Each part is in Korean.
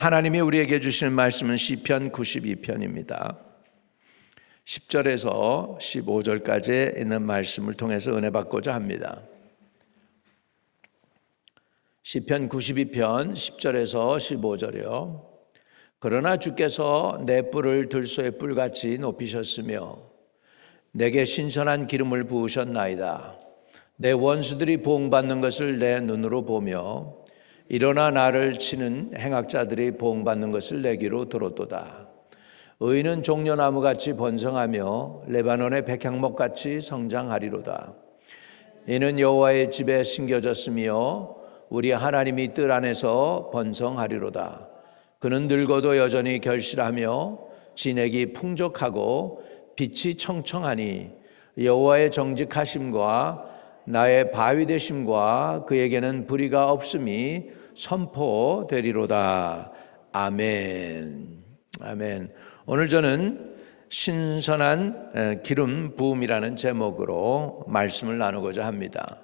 하나님이 우리에게 주시는 말씀은 시편 92편입니다. 10절에서 15절까지 있는 말씀을 통해서 은혜 받고자 합니다. 시편 92편 10절에서 15절이요. 그러나 주께서 내 뿔을 들소의 뿔같이 높이셨으며 내게 신선한 기름을 부으셨나이다. 내 원수들이 보응받는 것을 내 눈으로 보며 일어나 나를 치는 행악자들이 보응받는 것을 내 귀로 들었도다. 의인은 종려나무같이 번성하며 레바논의 백향목같이 성장하리로다. 이는 여호와의 집에 심겨졌으며 우리 하나님이 뜰 안에서 번성하리로다. 그는 늙어도 여전히 결실하며 진액이 풍족하고 빛이 청청하니 여호와의 정직하심과 나의 바위 되심과 그에게는 불의가 없음이 선포되리로다. 아멘. 아멘. 오늘 저는 신선한 기름 부음이라는 제목으로 말씀을 나누고자 합니다.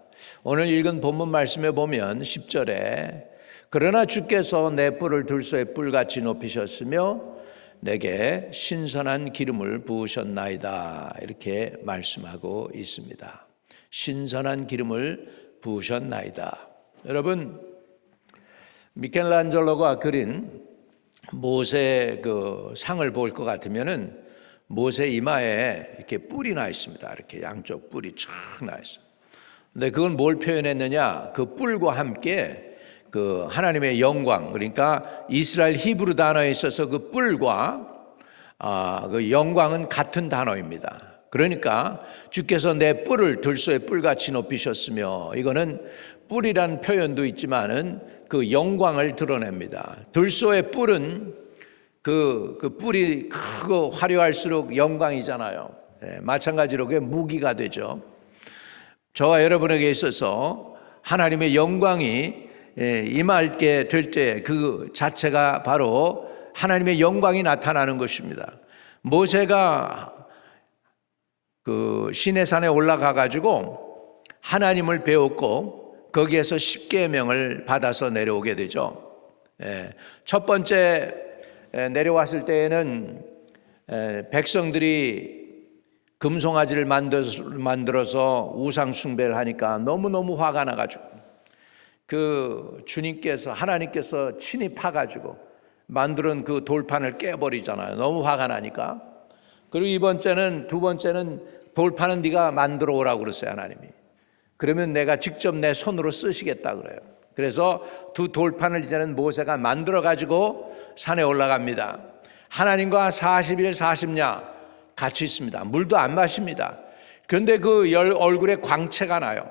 오늘 읽은 본문 말씀에 보면 10절에 그러나 주께서 내 뿔을 들소의 뿔같이 높이셨으며 내게 신선한 기름을 부으셨나이다. 이렇게 말씀하고 있습니다. 신선한 기름을 부으셨나이다. 여러분, 미켈란젤로가 그린 모세 그 상을 볼 것 같으면은 모세 이마에 이렇게 뿔이 나 있습니다. 이렇게 양쪽 뿔이 쫙 나 있어요. 근데 그건 뭘 표현했느냐? 그 뿔과 함께 그 하나님의 영광, 그러니까 이스라엘 히브리 단어에 있어서 그 뿔과 그 영광은 같은 단어입니다. 그러니까 주께서 내 뿔을 들소의 뿔같이 높이셨으며, 이거는 뿔이라는 표현도 있지만은 그 영광을 드러냅니다. 들소의 뿔은 그 뿔이 크고 화려할수록 영광이잖아요. 마찬가지로 그게 무기가 되죠. 저와 여러분에게 있어서 하나님의 영광이 임하게 될 때 그 자체가 바로 하나님의 영광이 나타나는 것입니다. 모세가 그 시내산에 올라가 가지고 하나님을 배웠고 거기에서 10계명을 받아서 내려오게 되죠. 첫 번째 내려왔을 때에는 백성들이 금송아지를 만들어서 우상 숭배를 하니까 너무너무 화가 나가지고 그 주님께서 하나님께서 친히 파가지고 만드는 그 돌판을 깨버리잖아요. 너무 화가 나니까. 그리고 두 번째는 돌판은 네가 만들어 오라고 그랬어요. 하나님이. 그러면 내가 직접 내 손으로 쓰시겠다 그래요. 그래서 두 돌판을 이제는 모세가 만들어 가지고 산에 올라갑니다. 하나님과 40일 40야 같이 있습니다. 물도 안 마십니다. 그런데 그 얼굴에 광채가 나요.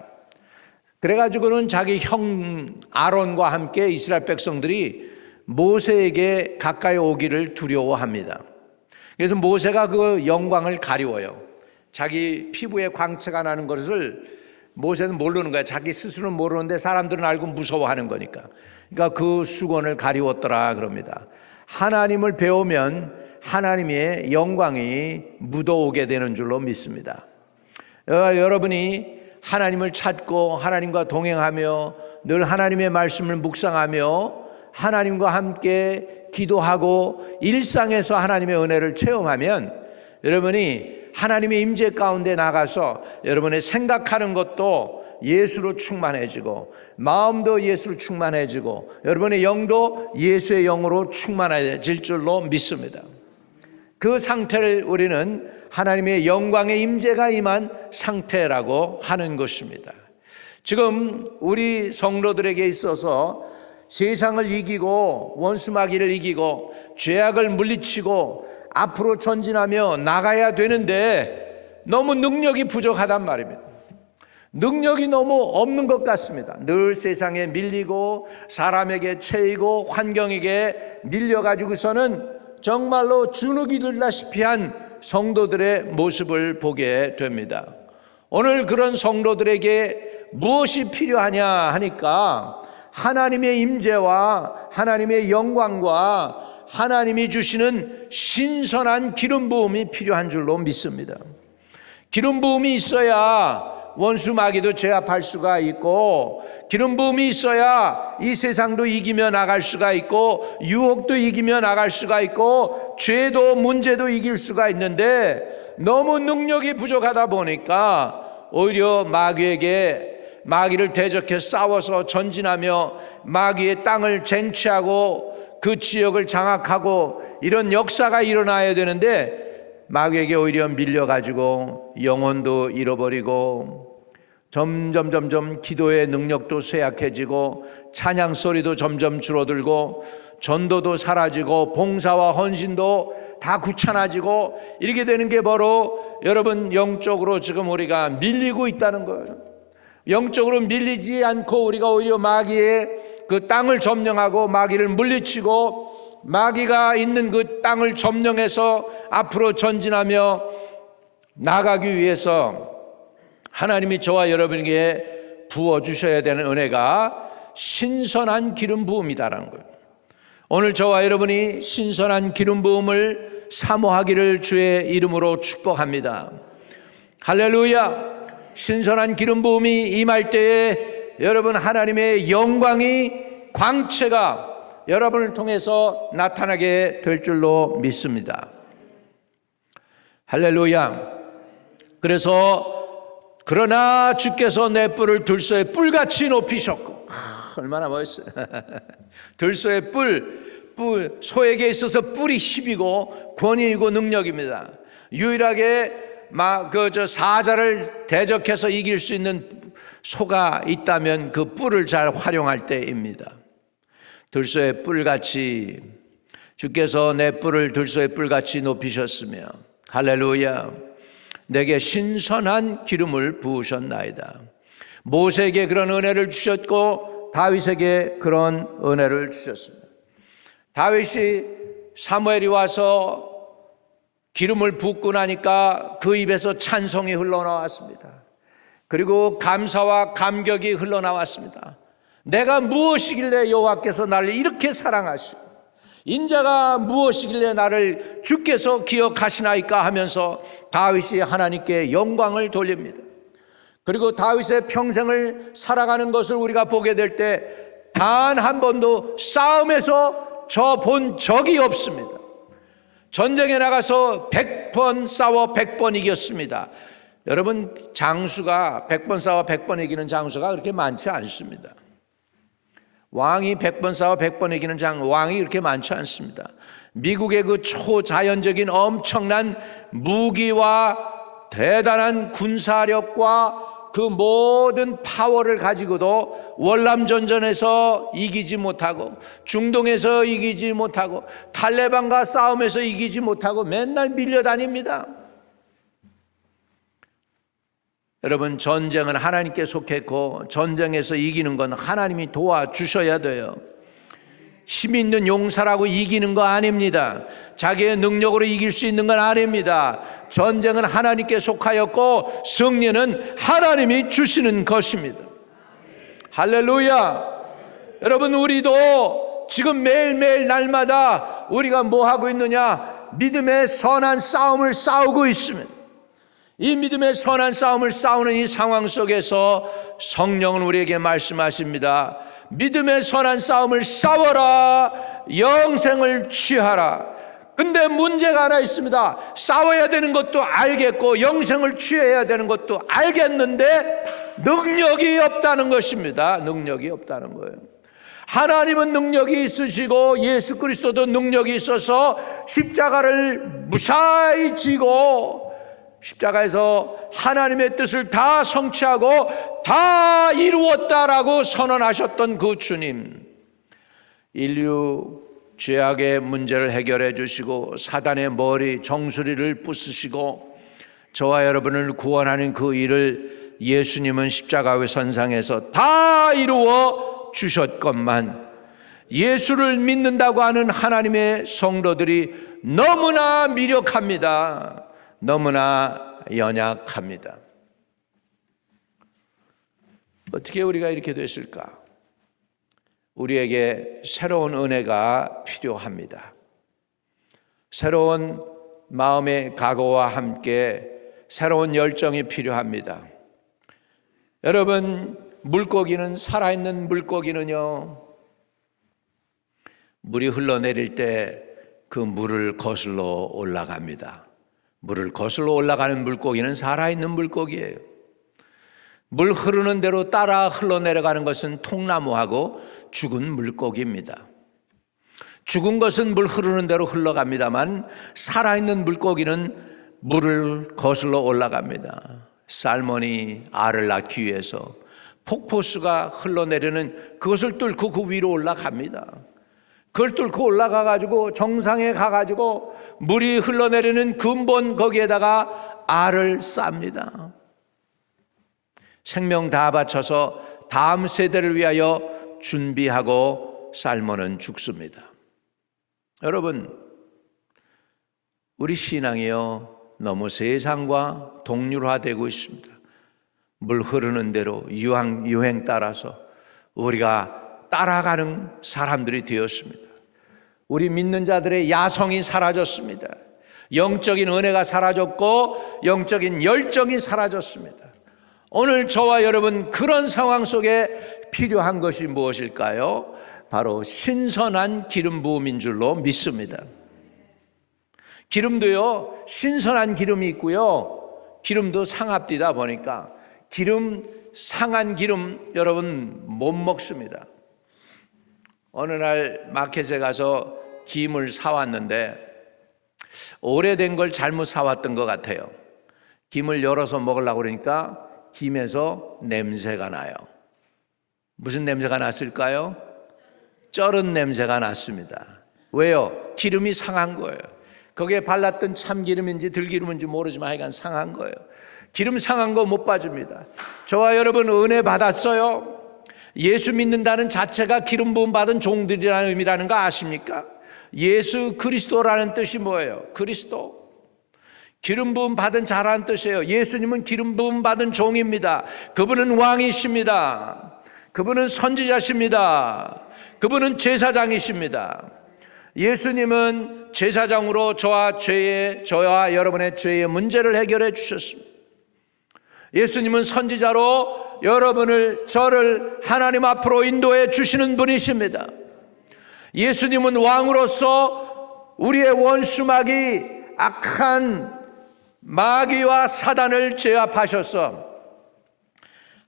그래가지고는 자기 형 아론과 함께 이스라엘 백성들이 모세에게 가까이 오기를 두려워합니다. 그래서 모세가 그 영광을 가리워요. 자기 피부에 광채가 나는 것을 모세는 모르는 거야. 자기 스스로는 모르는데 사람들은 알고 무서워하는 거니까. 그러니까 그 수건을 가리웠더라 그럽니다. 하나님을 배우면 하나님의 영광이 묻어오게 되는 줄로 믿습니다. 여러분이 하나님을 찾고 하나님과 동행하며 늘 하나님의 말씀을 묵상하며 하나님과 함께 기도하고 일상에서 하나님의 은혜를 체험하면 여러분이 하나님의 임재 가운데 나가서 여러분의 생각하는 것도 예수로 충만해지고 마음도 예수로 충만해지고 여러분의 영도 예수의 영으로 충만해질 줄로 믿습니다. 그 상태를 우리는 하나님의 영광의 임재가 임한 상태라고 하는 것입니다. 지금 우리 성도들에게 있어서 세상을 이기고 원수마귀를 이기고 죄악을 물리치고 앞으로 전진하며 나가야 되는데 너무 능력이 부족하단 말입니다. 능력이 너무 없는 것 같습니다. 늘 세상에 밀리고 사람에게 채이고 환경에게 밀려가지고서는 정말로 주눅이 들다시피 한 성도들의 모습을 보게 됩니다. 오늘 그런 성도들에게 무엇이 필요하냐 하니까 하나님의 임재와 하나님의 영광과 하나님이 주시는 신선한 기름 부음이 필요한 줄로 믿습니다. 기름 부음이 있어야 원수 마귀도 제압할 수가 있고, 기름 부음이 있어야 이 세상도 이기며 나갈 수가 있고, 유혹도 이기며 나갈 수가 있고, 죄도 문제도 이길 수가 있는데, 너무 능력이 부족하다 보니까 오히려 마귀를 대적해 싸워서 전진하며 마귀의 땅을 쟁취하고 그 지역을 장악하고 이런 역사가 일어나야 되는데, 마귀에게 오히려 밀려가지고 영혼도 잃어버리고, 점점 기도의 능력도 쇠약해지고, 찬양 소리도 점점 줄어들고, 전도도 사라지고, 봉사와 헌신도 다 귀찮아지고, 이렇게 되는 게 바로 여러분 영적으로 지금 우리가 밀리고 있다는 거예요. 영적으로 밀리지 않고 우리가 오히려 마귀의 그 땅을 점령하고 마귀를 물리치고, 마귀가 있는 그 땅을 점령해서 앞으로 전진하며 나가기 위해서 하나님이 저와 여러분에게 부어주셔야 되는 은혜가 신선한 기름 부음이다라는 거예요. 오늘 저와 여러분이 신선한 기름 부음을 사모하기를 주의 이름으로 축복합니다. 할렐루야. 신선한 기름 부음이 임할 때에 여러분 하나님의 영광이, 광채가 여러분을 통해서 나타나게 될 줄로 믿습니다. 할렐루야. 그래서 그러나 주께서 내 뿔을 들소의 뿔같이 높이셨고, 얼마나 멋있어요. 들소의 뿔, 소에게 있어서 뿔이 힘이고 권위이고 능력입니다. 유일하게 사자를 대적해서 이길 수 있는 소가 있다면 그 뿔을 잘 활용할 때입니다. 들소의 뿔같이, 주께서 내 뿔을 들소의 뿔같이 높이셨으며, 할렐루야, 내게 신선한 기름을 부으셨나이다. 모세에게 그런 은혜를 주셨고 다윗에게 그런 은혜를 주셨습니다. 다윗이 사무엘이 와서 기름을 붓고 나니까 그 입에서 찬송이 흘러나왔습니다. 그리고 감사와 감격이 흘러나왔습니다. 내가 무엇이길래 여호와께서 나를 이렇게 사랑하시고, 인자가 무엇이길래 나를 주께서 기억하시나이까 하면서 다윗이 하나님께 영광을 돌립니다. 그리고 다윗의 평생을 살아가는 것을 우리가 보게 될 때 단 한 번도 싸움에서 져 본 적이 없습니다. 전쟁에 나가서 100번 싸워 100번 이겼습니다. 여러분, 장수가 100번 싸워 100번 이기는 장수가 그렇게 많지 않습니다. 왕이 100번 싸워 100번 이기는 왕이 그렇게 많지 않습니다. 미국의 그 초자연적인 엄청난 무기와 대단한 군사력과 그 모든 파워를 가지고도 월남전전에서 이기지 못하고, 중동에서 이기지 못하고, 탈레반과 싸움에서 이기지 못하고 맨날 밀려다닙니다. 여러분, 전쟁은 하나님께 속했고 전쟁에서 이기는 건 하나님이 도와주셔야 돼요. 힘 있는 용사라고 이기는 거 아닙니다. 자기의 능력으로 이길 수 있는 건 아닙니다. 전쟁은 하나님께 속하였고 승리는 하나님이 주시는 것입니다. 할렐루야. 여러분, 우리도 지금 매일매일 날마다 우리가 뭐 하고 있느냐? 믿음의 선한 싸움을 싸우고 있습니다. 이 믿음의 선한 싸움을 싸우는 이 상황 속에서 성령은 우리에게 말씀하십니다. 믿음의 선한 싸움을 싸워라, 영생을 취하라. 근데 문제가 하나 있습니다. 싸워야 되는 것도 알겠고 영생을 취해야 되는 것도 알겠는데 능력이 없다는 것입니다. 능력이 없다는 거예요. 하나님은 능력이 있으시고 예수 그리스도도 능력이 있어서 십자가를 무사히 지고 십자가에서 하나님의 뜻을 다 성취하고 다 이루었다라고 선언하셨던 그 주님, 인류 죄악의 문제를 해결해 주시고 사단의 머리 정수리를 부수시고 저와 여러분을 구원하는 그 일을 예수님은 십자가의 선상에서 다 이루어 주셨건만, 예수를 믿는다고 하는 하나님의 성도들이 너무나 미력합니다. 너무나 연약합니다. 어떻게 우리가 이렇게 됐을까? 우리에게 새로운 은혜가 필요합니다. 새로운 마음의 각오와 함께 새로운 열정이 필요합니다. 여러분, 물고기는, 살아있는 물고기는요, 물이 흘러내릴 때 그 물을 거슬러 올라갑니다. 물을 거슬러 올라가는 물고기는 살아있는 물고기예요. 물 흐르는 대로 따라 흘러내려가는 것은 통나무하고 죽은 물고기입니다. 죽은 것은 물 흐르는 대로 흘러갑니다만 살아있는 물고기는 물을 거슬러 올라갑니다. 살몬이 알을 낳기 위해서 폭포수가 흘러내리는 그것을 뚫고 그 위로 올라갑니다. 그걸 뚫고 올라가가지고 정상에 가가지고 물이 흘러내리는 근본 거기에다가 알을 쌉니다. 생명 다 바쳐서 다음 세대를 위하여 준비하고 살몬은 죽습니다. 여러분, 우리 신앙이요, 너무 세상과 동률화되고 있습니다. 물 흐르는 대로 유행 따라서 우리가 따라가는 사람들이 되었습니다. 우리 믿는 자들의 야성이 사라졌습니다. 영적인 은혜가 사라졌고 영적인 열정이 사라졌습니다. 오늘 저와 여러분, 그런 상황 속에 필요한 것이 무엇일까요? 바로 신선한 기름 부음인 줄로 믿습니다. 기름도요, 신선한 기름이 있고요, 기름도 상합디다 보니까 상한 기름 여러분 못 먹습니다. 어느 날 마켓에 가서 김을 사왔는데 오래된 걸 잘못 사왔던 것 같아요. 김을 열어서 먹으려고 그러니까 김에서 냄새가 나요. 무슨 냄새가 났을까요? 쩔은 냄새가 났습니다. 왜요? 기름이 상한 거예요. 거기에 발랐던 참기름인지 들기름인지 모르지만 하여간 상한 거예요. 기름 상한 거 못 봐줍니다. 저와 여러분 은혜 받았어요. 예수 믿는다는 자체가 기름 부음 받은 종들이라는 의미라는 거 아십니까? 예수 그리스도라는 뜻이 뭐예요? 그리스도. 기름 부음 받은 자라는 뜻이에요. 예수님은 기름 부음 받은 종입니다. 그분은 왕이십니다. 그분은 선지자십니다. 그분은 제사장이십니다. 예수님은 제사장으로 저와 여러분의 죄의 문제를 해결해 주셨습니다. 예수님은 선지자로 저를 하나님 앞으로 인도해 주시는 분이십니다. 예수님은 왕으로서 우리의 원수 악한 마귀와 사단을 제압하셔서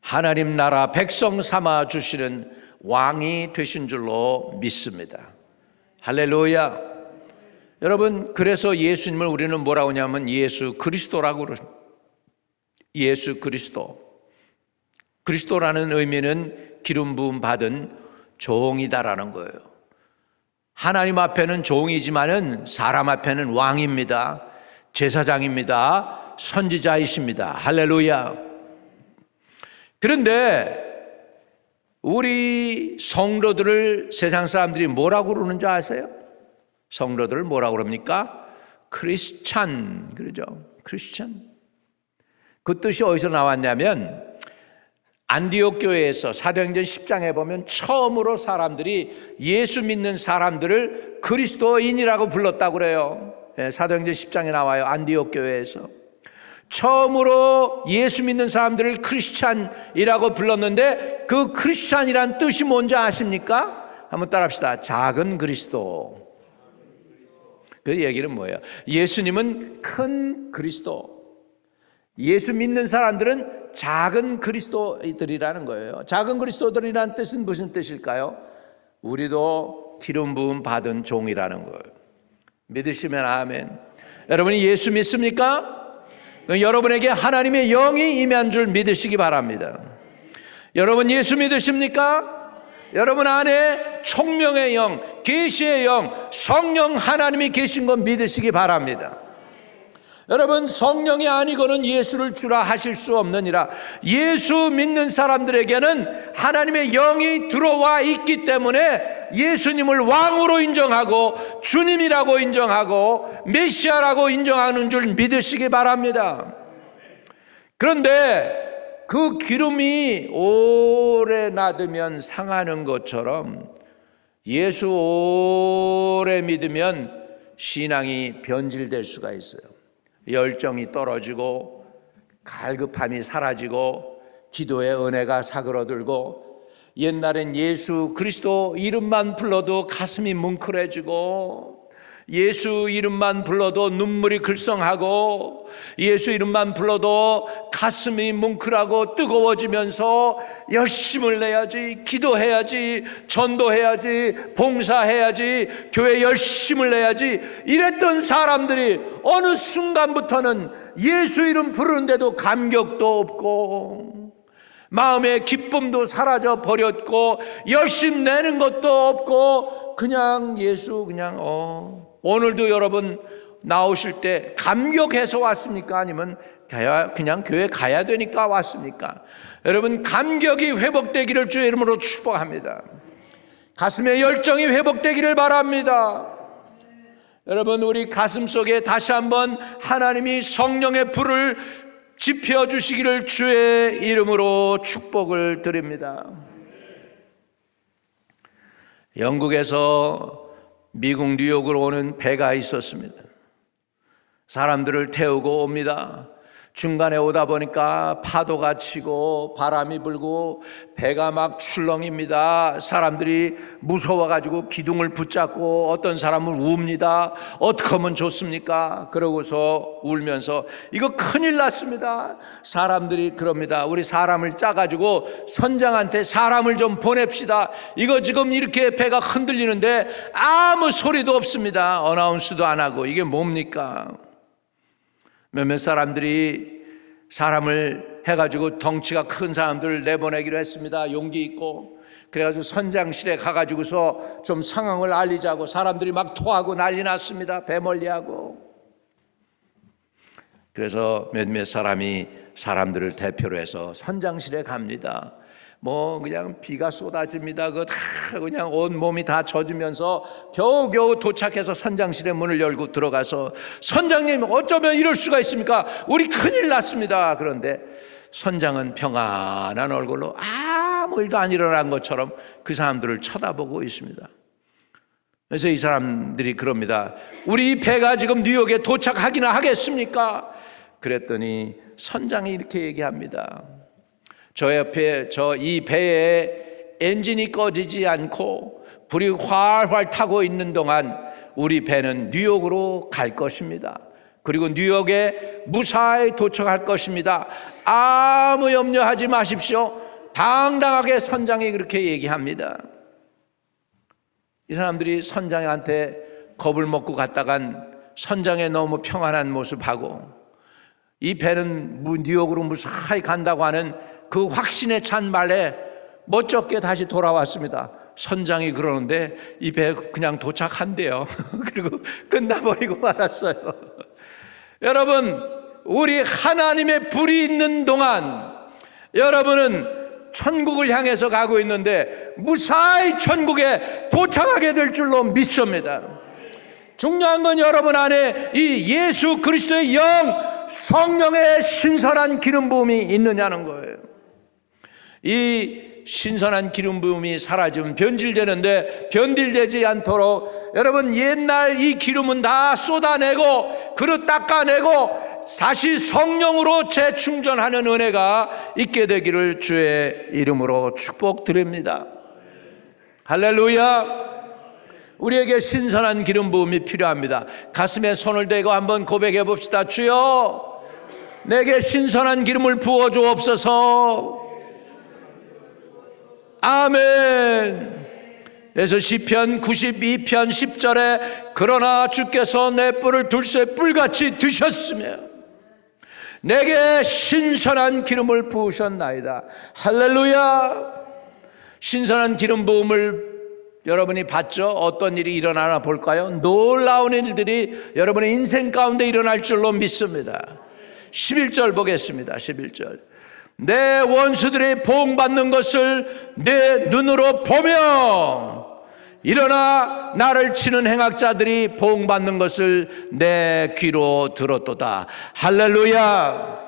하나님 나라 백성 삼아 주시는 왕이 되신 줄로 믿습니다. 할렐루야. 여러분, 그래서 예수님을 우리는 뭐라고 하냐면 예수 그리스도라고 그러죠. 예수 그리스도. 그리스도라는 의미는 기름 부음 받은 종이다라는 거예요. 하나님 앞에는 종이지만은 사람 앞에는 왕입니다. 제사장입니다. 선지자이십니다. 할렐루야. 그런데 우리 성도들을 세상 사람들이 뭐라고 그러는 줄 아세요? 성도들을 뭐라고 그럽니까? 크리스찬 그러죠. 크리스찬. 그 뜻이 어디서 나왔냐면 안디옥 교회에서 사도행전 10장에 보면 처음으로 사람들이 예수 믿는 사람들을 그리스도인이라고 불렀다고 그래요. 사도행전 10장에 나와요. 안디옥 교회에서 처음으로 예수 믿는 사람들을 크리스찬이라고 불렀는데 그 크리스찬이란 뜻이 뭔지 아십니까? 한번 따라합시다. 작은 그리스도. 그 얘기는 뭐예요? 예수님은 큰 그리스도, 예수 믿는 사람들은 작은 그리스도들이라는 거예요. 작은 그리스도들이라는 뜻은 무슨 뜻일까요? 우리도 기름 부음 받은 종이라는 거예요. 믿으시면 아멘. 여러분이 예수 믿습니까? 여러분에게 하나님의 영이 임한 줄 믿으시기 바랍니다. 여러분 예수 믿으십니까? 여러분 안에 총명의 영, 계시의 영, 성령 하나님이 계신 것 믿으시기 바랍니다. 여러분 성령이 아니고는 예수를 주라 하실 수 없느니라. 예수 믿는 사람들에게는 하나님의 영이 들어와 있기 때문에 예수님을 왕으로 인정하고 주님이라고 인정하고 메시아라고 인정하는 줄 믿으시기 바랍니다. 그런데 그 기름이 오래 놔두면 상하는 것처럼 예수 오래 믿으면 신앙이 변질될 수가 있어요. 열정이 떨어지고 갈급함이 사라지고 기도의 은혜가 사그러들고 옛날엔 예수 그리스도 이름만 불러도 가슴이 뭉클해지고 예수 이름만 불러도 눈물이 글썽하고 예수 이름만 불러도 가슴이 뭉클하고 뜨거워지면서 열심을 내야지, 기도해야지, 전도해야지, 봉사해야지, 교회 열심을 내야지 이랬던 사람들이 어느 순간부터는 예수 이름 부르는데도 감격도 없고 마음의 기쁨도 사라져 버렸고 열심 내는 것도 없고 그냥 예수 오늘도 여러분 나오실 때 감격해서 왔습니까? 아니면 그냥 교회 가야 되니까 왔습니까? 여러분 감격이 회복되기를 주의 이름으로 축복합니다. 가슴의 열정이 회복되기를 바랍니다. 여러분 우리 가슴 속에 다시 한번 하나님이 성령의 불을 지펴 주시기를 주의 이름으로 축복을 드립니다. 영국에서 미국 뉴욕으로 오는 배가 있었습니다. 사람들을 태우고 옵니다. 중간에 오다 보니까 파도가 치고 바람이 불고 배가 막 출렁입니다. 사람들이 무서워가지고 기둥을 붙잡고 어떤 사람은 웁니다. 어떻게 하면 좋습니까? 그러고서 울면서 이거 큰일 났습니다. 사람들이 그럽니다. 우리 사람을 짜가지고 선장한테 사람을 좀 보냅시다. 이거 지금 이렇게 배가 흔들리는데 아무 소리도 없습니다. 어나운스도 안 하고 이게 뭡니까? 몇몇 사람들이 사람을 해가지고 덩치가 큰 사람들을 내보내기로 했습니다. 용기 있고 그래가지고 선장실에 가가지고서 좀 상황을 알리자고 사람들이 막 토하고 난리 났습니다. 배 멀리하고. 그래서 몇몇 사람이 사람들을 대표로 해서 선장실에 갑니다. 그냥 비가 쏟아집니다. 그거 다 그냥 온 몸이 다 젖으면서 겨우겨우 도착해서 선장실의 문을 열고 들어가서 선장님 어쩌면 이럴 수가 있습니까? 우리 큰일 났습니다. 그런데 선장은 평안한 얼굴로 아무 일도 안 일어난 것처럼 그 사람들을 쳐다보고 있습니다. 그래서 이 사람들이 그럽니다. 우리 배가 지금 뉴욕에 도착하기나 하겠습니까? 그랬더니 선장이 이렇게 얘기합니다. 저 옆에 이 배에 엔진이 꺼지지 않고 불이 활활 타고 있는 동안 우리 배는 뉴욕으로 갈 것입니다. 그리고 뉴욕에 무사히 도착할 것입니다. 아무 염려하지 마십시오. 당당하게 선장이 그렇게 얘기합니다. 이 사람들이 선장한테 겁을 먹고 갔다간 선장의 너무 평안한 모습하고 이 배는 뉴욕으로 무사히 간다고 하는 그 확신에 찬 말에 멋쩍게 다시 돌아왔습니다. 선장이 그러는데 이 배 그냥 도착한대요. 그리고 끝나버리고 말았어요. 여러분 우리 하나님의 불이 있는 동안 여러분은 천국을 향해서 가고 있는데 무사히 천국에 도착하게 될 줄로 믿습니다. 중요한 건 여러분 안에 이 예수 그리스도의 영 성령의 신선한 기름 부음이 있느냐는 거예요. 이 신선한 기름 부음이 사라지면 변질되는데 변질되지 않도록 여러분 옛날 이 기름은 다 쏟아내고 그릇 닦아내고 다시 성령으로 재충전하는 은혜가 있게 되기를 주의 이름으로 축복드립니다. 할렐루야. 우리에게 신선한 기름 부음이 필요합니다. 가슴에 손을 대고 한번 고백해 봅시다. 주여 내게 신선한 기름을 부어 주옵소서. 아멘. 그래서 시편 92편 10절에 그러나 주께서 내 뿔을 둘새 뿔같이 드셨으며 내게 신선한 기름을 부으셨나이다. 할렐루야. 신선한 기름 부음을 여러분이 봤죠? 어떤 일이 일어나나 볼까요? 놀라운 일들이 여러분의 인생 가운데 일어날 줄로 믿습니다. 11절 보겠습니다. 11절. 내 원수들이 보응받는 것을 내 눈으로 보며 일어나 나를 치는 행악자들이 보응받는 것을 내 귀로 들었도다. 할렐루야.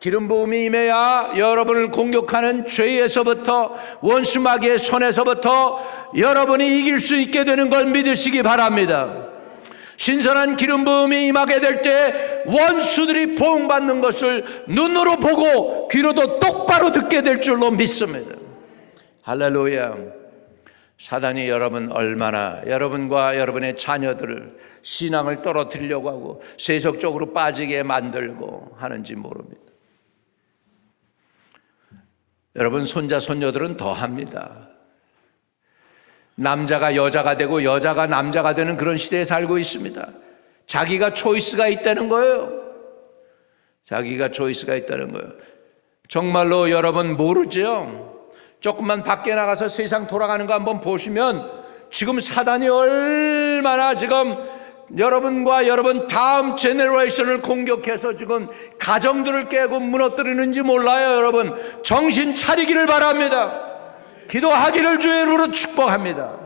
기름 부음이 임해야 여러분을 공격하는 죄에서부터 원수 마귀의 손에서부터 여러분이 이길 수 있게 되는 걸 믿으시기 바랍니다. 신선한 기름 부음이 임하게 될 때 원수들이 보응받는 것을 눈으로 보고 귀로도 똑바로 듣게 될 줄로 믿습니다. 할렐루야. 사단이 여러분 얼마나 여러분과 여러분의 자녀들을 신앙을 떨어뜨리려고 하고 세속적으로 빠지게 만들고 하는지 모릅니다. 여러분 손자 손녀들은 더 합니다. 남자가 여자가 되고 여자가 남자가 되는 그런 시대에 살고 있습니다. 자기가 초이스가 있다는 거예요. 자기가 초이스가 있다는 거예요. 정말로 여러분 모르죠? 조금만 밖에 나가서 세상 돌아가는 거 한번 보시면 지금 사단이 얼마나 지금 여러분과 여러분 다음 제너레이션을 공격해서 지금 가정들을 깨고 무너뜨리는지 몰라요. 여러분 정신 차리기를 바랍니다. 기도하기를 주의 이름으로 축복합니다.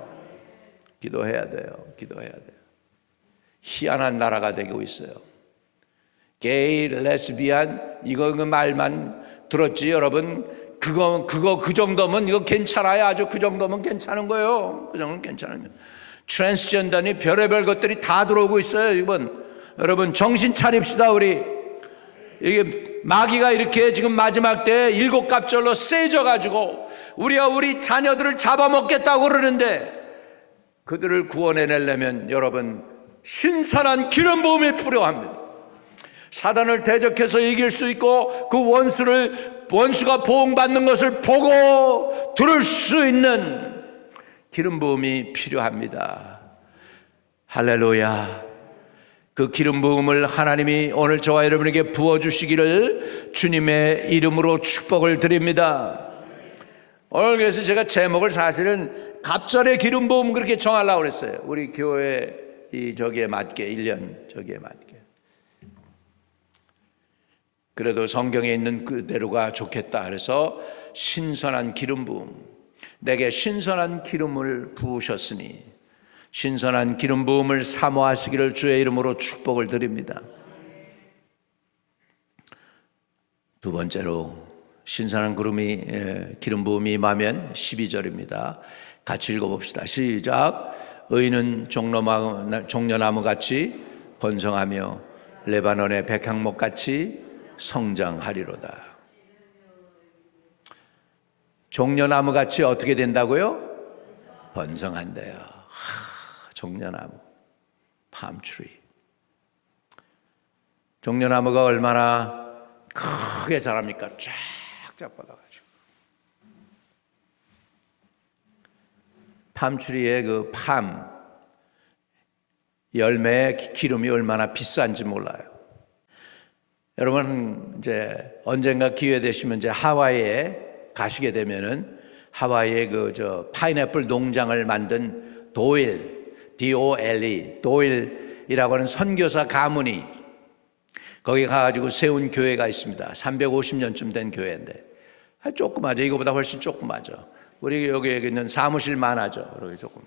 기도해야 돼요. 기도해야 돼요. 희한한 나라가 되고 있어요. 게이, 레스비안 이거 그 말만 들었지 여러분 그거 그 정도면 이거 괜찮아요. 아주 그 정도면 괜찮은 거예요. 그 정도면 괜찮은 거예요. 트랜스젠더니 별의별 것들이 다 들어오고 있어요. 이번 여러분 정신 차립시다. 우리 이게 마귀가 이렇게 지금 마지막 때 일곱 갑절로 세져가지고 우리가 우리 자녀들을 잡아먹겠다고 그러는데 그들을 구원해내려면 여러분 신선한 기름 부음이 필요합니다. 사단을 대적해서 이길 수 있고 그 원수가 보응받는 것을 보고 들을 수 있는 기름 부음이 필요합니다. 할렐루야. 그 기름 부음을 하나님이 오늘 저와 여러분에게 부어주시기를 주님의 이름으로 축복을 드립니다. 오늘 그래서 제가 제목을 사실은 갑절의 기름 부음 그렇게 정하려고 그랬어요. 우리 교회 저기에 맞게 1년 저기에 맞게. 그래도 성경에 있는 그대로가 좋겠다. 그래서 신선한 기름 부음, 내게 신선한 기름을 부으셨으니 신선한 기름 부음을 사모하시기를 주의 이름으로 축복을 드립니다. 두 번째로 신선한 기름 부음이 임하면 12절입니다. 같이 읽어봅시다. 시작. 의인은 종려나무같이 번성하며 레바논의 백향목같이 성장하리로다. 종려나무같이 어떻게 된다고요? 번성한대요. 종려나무, 팜트리. 종려나무가 얼마나 크게 자랍니까? 쫙쫙 뻗어가지고. 팜트리의 그 팜 열매의 기름이 얼마나 비싼지 몰라요. 여러분 이제 언젠가 기회 되시면 이제 하와이에 가시게 되면은 하와이의 파인애플 농장을 만든 도일 DOLE 도일이라고 하는 선교사 가문이 거기 가가지고 세운 교회가 있습니다. 350년쯤 된 교회인데 조그마죠. 이거보다 훨씬 조그마죠. 우리 여기 있는 사무실만 하죠. 그러게 조금.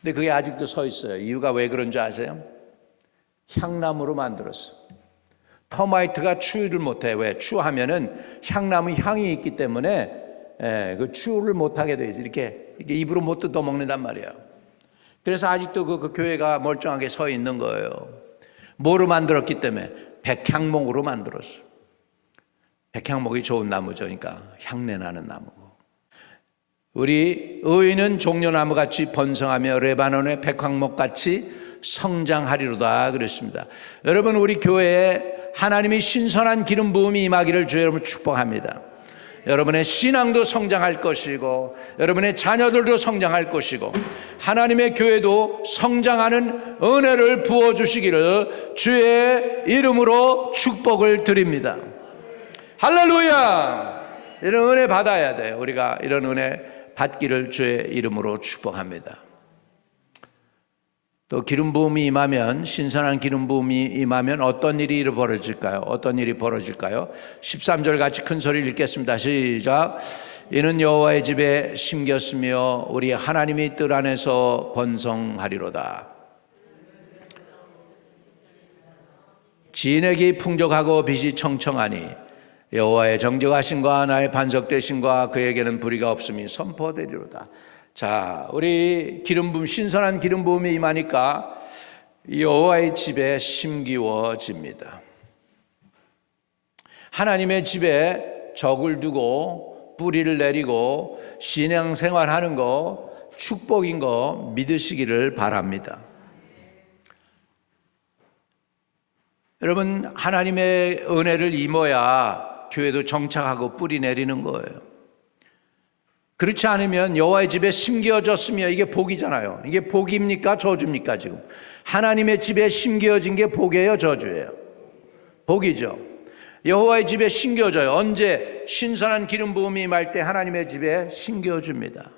근데 그게 아직도 서 있어요. 이유가 왜 그런 줄 아세요? 향나무로 만들었어. 터마이트가 추위를 못해. 왜? 추하면은 향나무 향이 있기 때문에 그 추를 못하게 돼 있어. 이렇게 입으로 못 뜯어 먹는단 말이에요. 그래서 아직도 그 교회가 멀쩡하게 서 있는 거예요. 뭐로 만들었기 때문에? 백향목으로 만들었어. 백향목이 좋은 나무죠. 그러니까 향내 나는 나무고. 우리 의인은 종려나무같이 번성하며 레바논의 백향목같이 성장하리로다 그랬습니다. 여러분 우리 교회에 하나님이 신선한 기름 부음이 임하기를 주의 이름으로 축복합니다. 여러분의 신앙도 성장할 것이고 여러분의 자녀들도 성장할 것이고 하나님의 교회도 성장하는 은혜를 부어주시기를 주의 이름으로 축복을 드립니다. 할렐루야. 이런 은혜 받아야 돼요. 우리가 이런 은혜 받기를 주의 이름으로 축복합니다. 또 기름 부음이 임하면 신선한 기름 부음이 임하면 어떤 일이 벌어질까요? 어떤 일이 벌어질까요? 13절 같이 큰 소리를 읽겠습니다. 시작. 이는 여호와의 집에 심겼으며 우리 하나님이 뜰 안에서 번성하리로다. 진액이 풍족하고 빛이 청청하니 여호와의 정직하심과 나의 반석되심과 그에게는 불의가 없음이 선포되리로다. 자, 우리 기름 부음, 신선한 기름 부음이 임하니까 여호와의 집에 심기워집니다. 하나님의 집에 적을 두고 뿌리를 내리고 신앙생활하는 거 축복인 거 믿으시기를 바랍니다. 여러분, 하나님의 은혜를 입어야 교회도 정착하고 뿌리 내리는 거예요. 그렇지 않으면 여호와의 집에 심겨졌으면 이게 복이잖아요. 이게 복입니까? 저주입니까? 지금 하나님의 집에 심겨진 게 복이에요? 저주예요? 복이죠. 여호와의 집에 심겨져요. 언제? 신선한 기름 부음이 임할 때 하나님의 집에 심겨줍니다.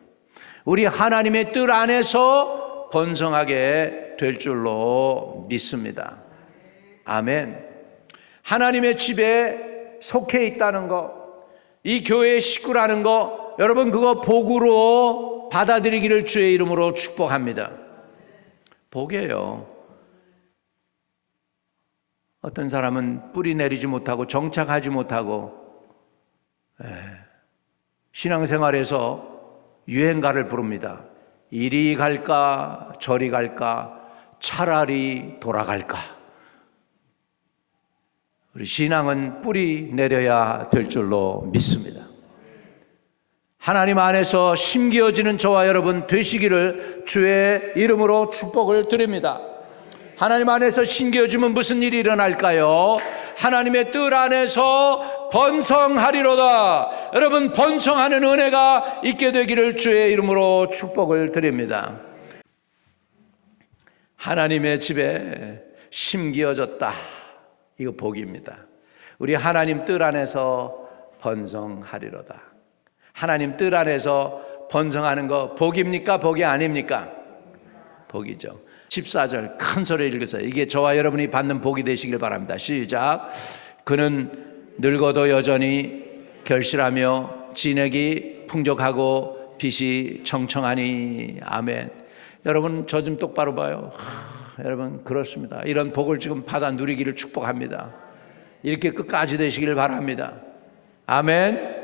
우리 하나님의 뜻 안에서 번성하게 될 줄로 믿습니다. 아멘. 하나님의 집에 속해 있다는 거, 이 교회의 식구라는 거, 여러분 그거 복으로 받아들이기를 주의 이름으로 축복합니다. 복이에요. 어떤 사람은 뿌리 내리지 못하고 정착하지 못하고 신앙생활에서 유행가를 부릅니다. 이리 갈까 저리 갈까 차라리 돌아갈까. 우리 신앙은 뿌리 내려야 될 줄로 믿습니다. 하나님 안에서 심기어지는 저와 여러분 되시기를 주의 이름으로 축복을 드립니다. 하나님 안에서 심기어지면 무슨 일이 일어날까요? 하나님의 뜻 안에서 번성하리로다. 여러분 번성하는 은혜가 있게 되기를 주의 이름으로 축복을 드립니다. 하나님의 집에 심기어졌다. 이거 복입니다. 우리 하나님 뜻 안에서 번성하리로다. 하나님 뜻 안에서 번성하는 거 복입니까? 복이 아닙니까? 복이죠. 14절 큰 소리를 읽으세요. 이게 저와 여러분이 받는 복이 되시길 바랍니다. 시작. 그는 늙어도 여전히 결실하며 진액이 풍족하고 빛이 청청하니. 아멘. 여러분 저 좀 똑바로 봐요. 여러분 그렇습니다. 이런 복을 지금 받아 누리기를 축복합니다. 이렇게 끝까지 되시길 바랍니다. 아멘.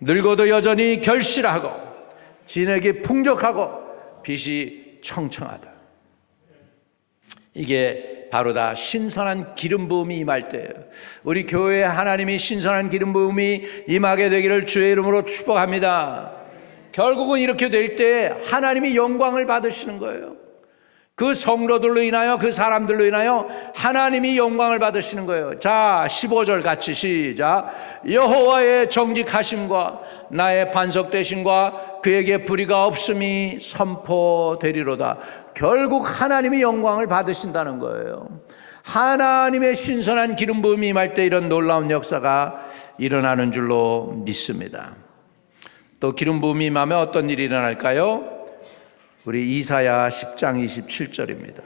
늙어도 여전히 결실하고 진액이 풍족하고 빛이 청청하다. 이게 바로 다 신선한 기름 부음이 임할 때예요. 우리 교회에 하나님이 신선한 기름 부음이 임하게 되기를 주의 이름으로 축복합니다. 결국은 이렇게 될 때 하나님이 영광을 받으시는 거예요. 그 성도들로 인하여 그 사람들로 인하여 하나님이 영광을 받으시는 거예요. 자 15절 같이 시작. 여호와의 정직하심과 나의 반석 되심과 그에게 불의가 없음이 선포되리로다. 결국 하나님이 영광을 받으신다는 거예요. 하나님의 신선한 기름 부음이 임할 때 이런 놀라운 역사가 일어나는 줄로 믿습니다. 또 기름 부음이 임하면 어떤 일이 일어날까요? 우리 이사야 10장 27절입니다.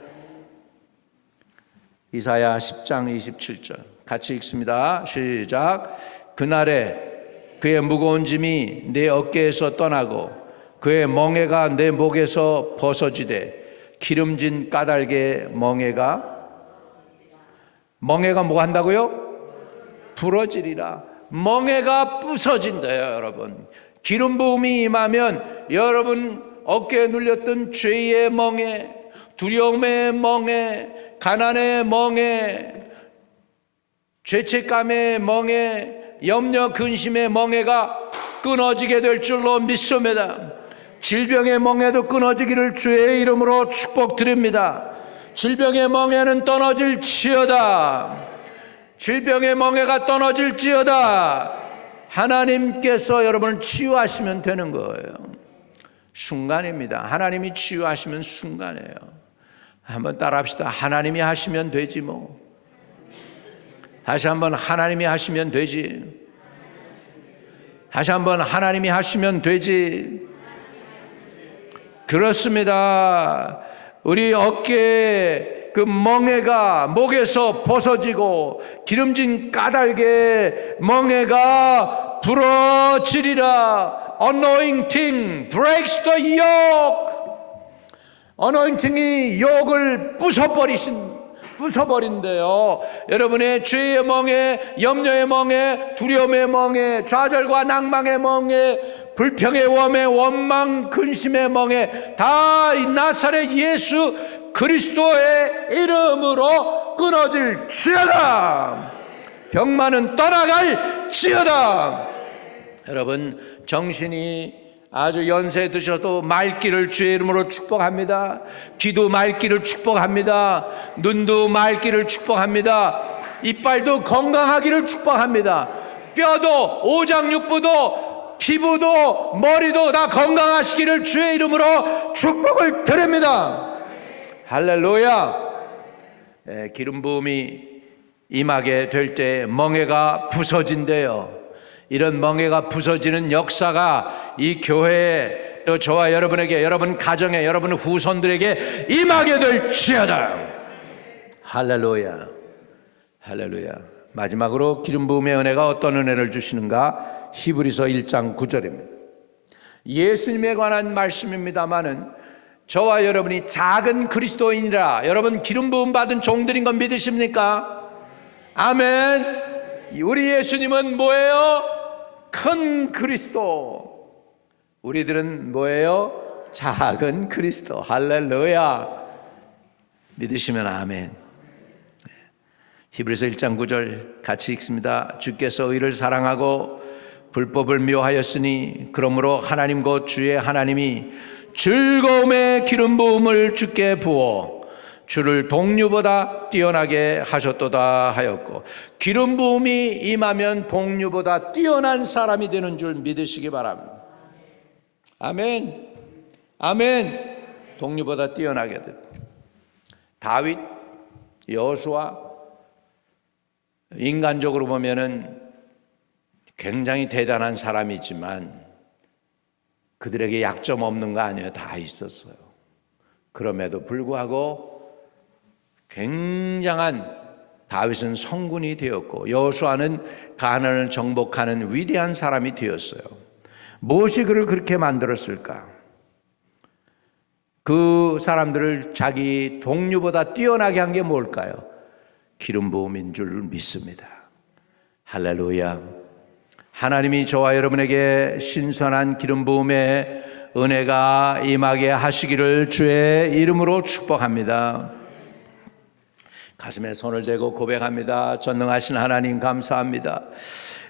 이사야 10장 27절 같이 읽습니다. 시작. 그날에 그의 무거운 짐이 내 어깨에서 떠나고 그의 멍에가 내 목에서 벗어지되 기름진 까닭에 멍에가 뭐 한다고요? 부러지리라. 멍에가 부서진대요. 여러분 기름 부음이 임하면 여러분 어깨에 눌렸던 죄의 멍에, 두려움의 멍에, 가난의 멍에, 죄책감의 멍에, 염려 근심의 멍에가 끊어지게 될 줄로 믿습니다. 질병의 멍에도 끊어지기를 주의 이름으로 축복드립니다. 질병의 멍에는 떠나질지어다. 질병의 멍에가 떠나질지어다. 하나님께서 여러분을 치유하시면 되는 거예요. 순간입니다. 하나님이 치유하시면 순간이에요. 한번 따라합시다. 하나님이 하시면 되지 뭐. 다시 한번 하나님이 하시면 되지. 다시 한번 하나님이 하시면 되지. 그렇습니다. 우리 어깨에 그 멍에가 목에서 벗어지고 기름진 까닭에 멍에가 부러지리라. Anointing breaks the yoke. 어노인팅이 욕을 부숴버린대요. 여러분의 죄의 멍에, 염려의 멍에, 두려움의 멍에, 좌절과 낭망의 멍에, 불평의 웜에, 원망 근심의 멍에 다 이 나사렛 예수 그리스도의 이름으로 끊어질지어다. 병만은 떠나갈지어다. 여러분, 정신이 아주 연세 드셔도 맑기를 주의 이름으로 축복합니다. 귀도 맑기를 축복합니다. 눈도 맑기를 축복합니다. 이빨도 건강하기를 축복합니다. 뼈도 오장육부도 피부도 머리도 다 건강하시기를 주의 이름으로 축복을 드립니다. 할렐루야. 기름 부음이 임하게 될 때 멍에가 부서진대요. 이런 멍에가 부서지는 역사가 이 교회에, 또 저와 여러분에게, 여러분 가정에, 여러분 후손들에게 임하게 될지어다. 할렐루야. 할렐루야. 마지막으로 기름 부음의 은혜가 어떤 은혜를 주시는가? 히브리서 1장 9절입니다. 예수님에 관한 말씀입니다마는 저와 여러분이 작은 그리스도인이라, 여러분 기름 부음 받은 종들인 건 믿으십니까? 아멘. 우리 예수님은 뭐예요? 큰 그리스도. 우리들은 뭐예요? 작은 그리스도. 할렐루야. 믿으시면 아멘. 히브리서 1장 9절 같이 읽습니다. 주께서 의를 사랑하고 불법을 미워하였으니 그러므로 하나님 곧 주의 하나님이 즐거움의 기름 부음을 주께 부어 주를 동류보다 뛰어나게 하셨도다 하였고, 기름 부음이 임하면 동류보다 뛰어난 사람이 되는 줄 믿으시기 바랍니다. 아멘. 아멘. 동류보다 뛰어나게 돼. 다윗, 여호수아, 인간적으로 보면은 굉장히 대단한 사람이지만 그들에게 약점 없는 거 아니에요. 다 있었어요. 그럼에도 불구하고 굉장한, 다윗은 성군이 되었고 여호수아는 가나안을 정복하는 위대한 사람이 되었어요. 무엇이 그를 그렇게 만들었을까? 그 사람들을 자기 동료보다 뛰어나게 한 게 뭘까요? 기름 부음인 줄 믿습니다. 할렐루야. 하나님이 저와 여러분에게 신선한 기름 부음의 은혜가 임하게 하시기를 주의 이름으로 축복합니다. 가슴에 손을 대고 고백합니다. 전능하신 하나님 감사합니다.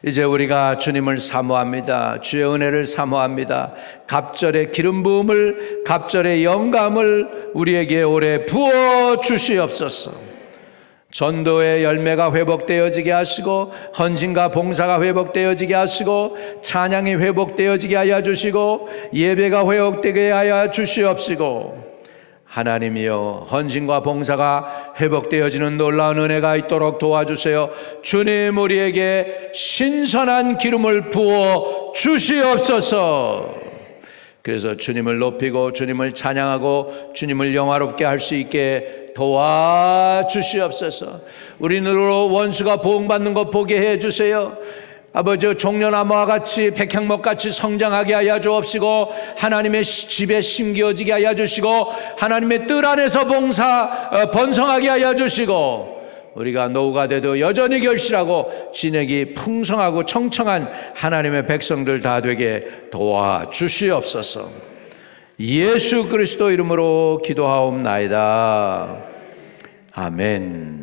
이제 우리가 주님을 사모합니다. 주의 은혜를 사모합니다. 갑절의 기름 부음을, 갑절의 영감을 우리에게 오래 부어 주시옵소서. 전도의 열매가 회복되어지게 하시고, 헌신과 봉사가 회복되어지게 하시고, 찬양이 회복되어지게 하여 주시고, 예배가 회복되게 하여 주시옵시고, 하나님이여, 헌신과 봉사가 회복되어지는 놀라운 은혜가 있도록 도와주세요. 주님, 우리에게 신선한 기름을 부어 주시옵소서. 그래서 주님을 높이고 주님을 찬양하고 주님을 영화롭게 할 수 있게 도와주시옵소서. 우리 눈으로 원수가 보응받는 것 보게 해주세요. 아버지, 종려나무와 같이 백향목같이 성장하게 하여 주옵시고, 하나님의 집에 심겨지게 하여 주시고, 하나님의 뜰 안에서 번성하게 하여 주시고, 우리가 노후가 돼도 여전히 결실하고 진액이 풍성하고 청청한 하나님의 백성들 다 되게 도와주시옵소서. 예수 그리스도 이름으로 기도하옵나이다. 아멘.